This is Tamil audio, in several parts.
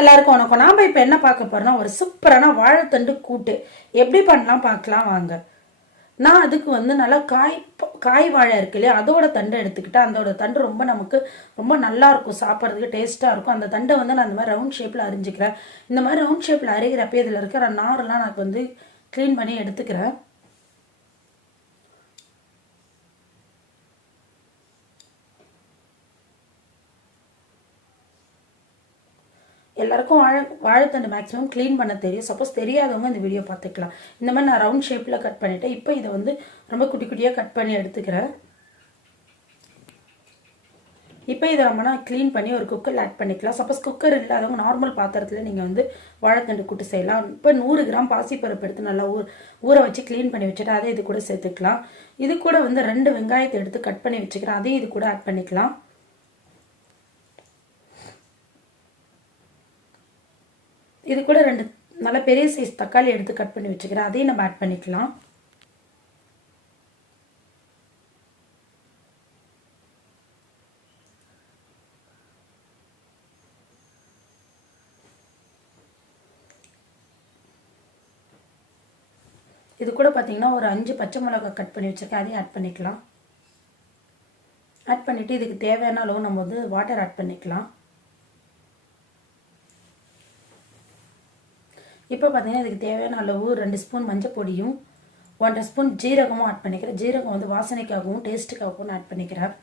எல்லாருக்கும் வணக்கம். நாம இப்ப என்ன பார்க்க போறோம்னா ஒரு சூப்பரான வாழைத்தண்டு கூட்டு எப்படி பண்ணலாம் பார்க்கலாம் வாங்க. நான் அதுக்கு நல்லா காய் வாழை இருக்கு இல்லையா, அதோட தண்டை எடுத்துக்கிட்டேன். அதோட தண்டு நமக்கு ரொம்ப நல்லா இருக்கும், சாப்பிட்றதுக்கு டேஸ்டா இருக்கும். அந்த தண்டை நான் இந்த மாதிரி ரவுண்ட் ஷேப்ல அரிஞ்சுக்கிறேன். இந்த மாதிரி ரவுண்ட் ஷேப்ல அரைகிறப்ப இதுல இருக்கிற நாரெல்லாம் நான் கிளீன் பண்ணி எடுத்துக்கிறேன். எல்லாருக்கும் வாழைத்தண்டு மேக்ஸிமம் க்ளீன் பண்ண தெரியும். சப்போஸ் தெரியாதவங்க இந்த வீடியோ பார்த்துக்கலாம். இந்த மாதிரி நான் ரவுண்ட் ஷேப்பில் கட் பண்ணிவிட்டேன். இப்போ இதை ரொம்ப குட்டி குட்டியாக கட் பண்ணி எடுத்துக்கிறேன். இப்போ இதை நான் க்ளீன் பண்ணி ஒரு குக்கரில் ஆட் பண்ணிக்கலாம். சப்போஸ் குக்கர் இல்லாதவங்க நார்மல் பாத்திரத்தில் நீங்கள் வாழைத்தண்டு கூட்டு செய்யலாம். இப்போ 100 கிராம் பாசிப்பருப்பு எடுத்து நல்லா ஊற வச்சு க்ளீன் பண்ணி வச்சுட்டு அதை இது கூட சேர்த்துக்கலாம். இது கூட 2 வெங்காயத்தை எடுத்து கட் பண்ணி வச்சுக்கிறேன். அதையும் இது கூட ஆட் பண்ணிக்கலாம். இது கூட 2 நல்ல பெரிய சைஸ் தக்காளி எடுத்து கட் பண்ணி வச்சுக்கிறேன். அதையும் நம்ம ஆட் பண்ணிக்கலாம். இது கூட பார்த்தீங்கன்னா ஒரு 5 பச்சை மிளகாய் கட் பண்ணி வச்சிருக்கேன். அதையும் ஆட் பண்ணிக்கலாம். ஆட் பண்ணிட்டு இதுக்கு தேவையான அளவு நம்ம வாட்டர் ஆட் பண்ணிக்கலாம். இப்போ பார்த்தீங்கன்னா இதுக்கு தேவையான அளவு 2 ஸ்பூன் மஞ்சள் பொடியும் 1 ஸ்பூன் ஜீரகமும் ஆட் பண்ணிக்கிறேன். ஜீரகம் வாசனைக்காகவும் டேஸ்ட்டுக்காகவும் ஆட் பண்ணிக்கிறேன்.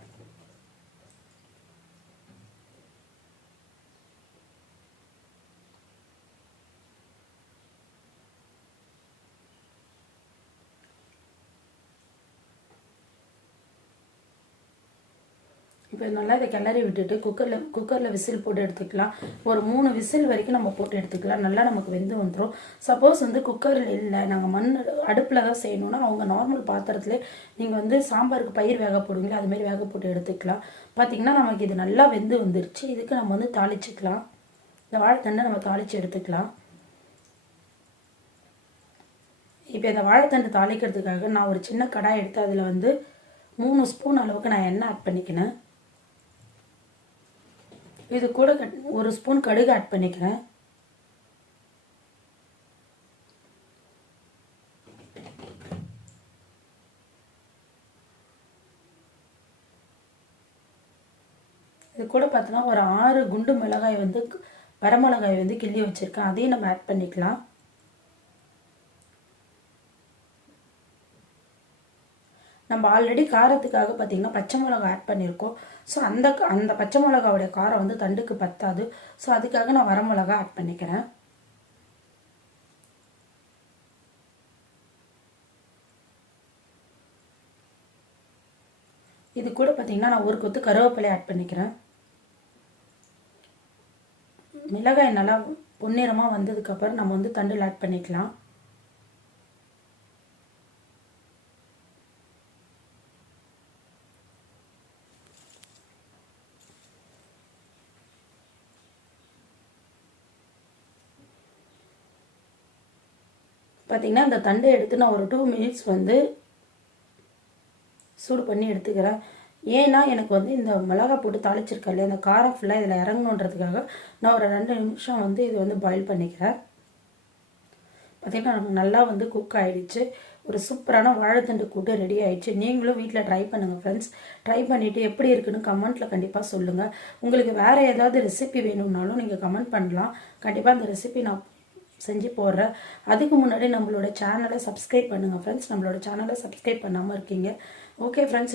இப்போ நல்லா இதை கிளறி விட்டுட்டு குக்கரில் விசில் போட்டு எடுத்துக்கலாம். ஒரு 3 விசில் வரைக்கும் நம்ம போட்டு எடுத்துக்கலாம். நல்லா நமக்கு வெந்து வந்துடும். சப்போஸ் குக்கரில் இல்லை, நாங்கள் மண் அடுப்பில் தான் செய்யணும்னா அவங்க நார்மல் பாத்திரத்துல நீங்கள் சாம்பாருக்கு பயிர் வேக போடுவீங்களா, அதுமாரி வேக போட்டு எடுத்துக்கலாம். பார்த்தீங்கன்னா நமக்கு இது நல்லா வெந்து வந்துருச்சு. இதுக்கு நம்ம தாளிச்சிக்கலாம். இந்த வாழைத்தண்டை நம்ம தாளித்து எடுத்துக்கலாம். இப்போ இந்த வாழைத்தண்டு தாளிக்கிறதுக்காக நான் ஒரு சின்ன கடாய் எடுத்து அதில் 3 ஸ்பூன் அளவுக்கு நான் எண்ணெய் ஆட் பண்ணிக்கினேன். இது கூட 1 ஸ்பூன் கடுகு ஆட் பண்ணிக்கிறேன். இது கூட பார்த்தோன்னா ஒரு 6 குண்டு மிளகாய் வரமிளகாய் கிள்ளி வச்சிருக்கேன். அதையும் நம்ம ஆட் பண்ணிக்கலாம். நம்ம ஆல்ரெடி காரத்துக்காக பார்த்தீங்கன்னா பச்சை மிளகா ஆட் பண்ணியிருக்கோம். ஸோ அந்த பச்சை மிளகாவுடைய காரம் தண்டுக்கு பத்தாது. ஸோ அதுக்காக நான் வரமிளகா ஆட் பண்ணிக்கிறேன். இது கூட பார்த்தீங்கன்னா நான் ஒரு கொத்து கருவேப்பிலை ஆட் பண்ணிக்கிறேன். மிளகாய் நல்லா பொன்னிறமாக வந்ததுக்கப்புறம் நம்ம தண்டில் ஆட் பண்ணிக்கலாம். பார்த்தீங்கன்னா இந்த தண்டை எடுத்து நான் ஒரு 2 மினிட்ஸ் சூடு பண்ணி எடுத்துக்கிறேன். ஏன்னா எனக்கு இந்த மிளகா போட்டு தாளிச்சிருக்கேன் இல்லையா, அந்த காரம் ஃபுல்லாக இதில் இறங்கணுன்றதுக்காக நான் ஒரு 2 நிமிஷம் இது பாயில் பண்ணிக்கிறேன். பார்த்தீங்கன்னா நமக்கு நல்லா குக் ஆகிடுச்சு. ஒரு சூப்பரான வாழைத்தண்டு கூட்டு ரெடி ஆகிடுச்சு. நீங்களும் வீட்டில் ட்ரை பண்ணுங்கள் ஃப்ரெண்ட்ஸ். ட்ரை பண்ணிவிட்டு எப்படி இருக்குன்னு கமெண்ட்டில் கண்டிப்பாக சொல்லுங்கள். உங்களுக்கு வேறு ஏதாவது ரெசிபி வேணும்னாலும் நீங்கள் கமெண்ட் பண்ணலாம். கண்டிப்பாக அந்த ரெசிபி நான் செஞ்சு போடுறேன். அதுக்கு முன்னாடி நம்மளோட சேனலை சப்ஸ்கிரைப் பண்ணுங்கள் ஃப்ரெண்ட்ஸ். நம்மளோட சேனலை சப்ஸ்கிரைப் பண்ணாமல் இருக்கீங்க. Okay friends.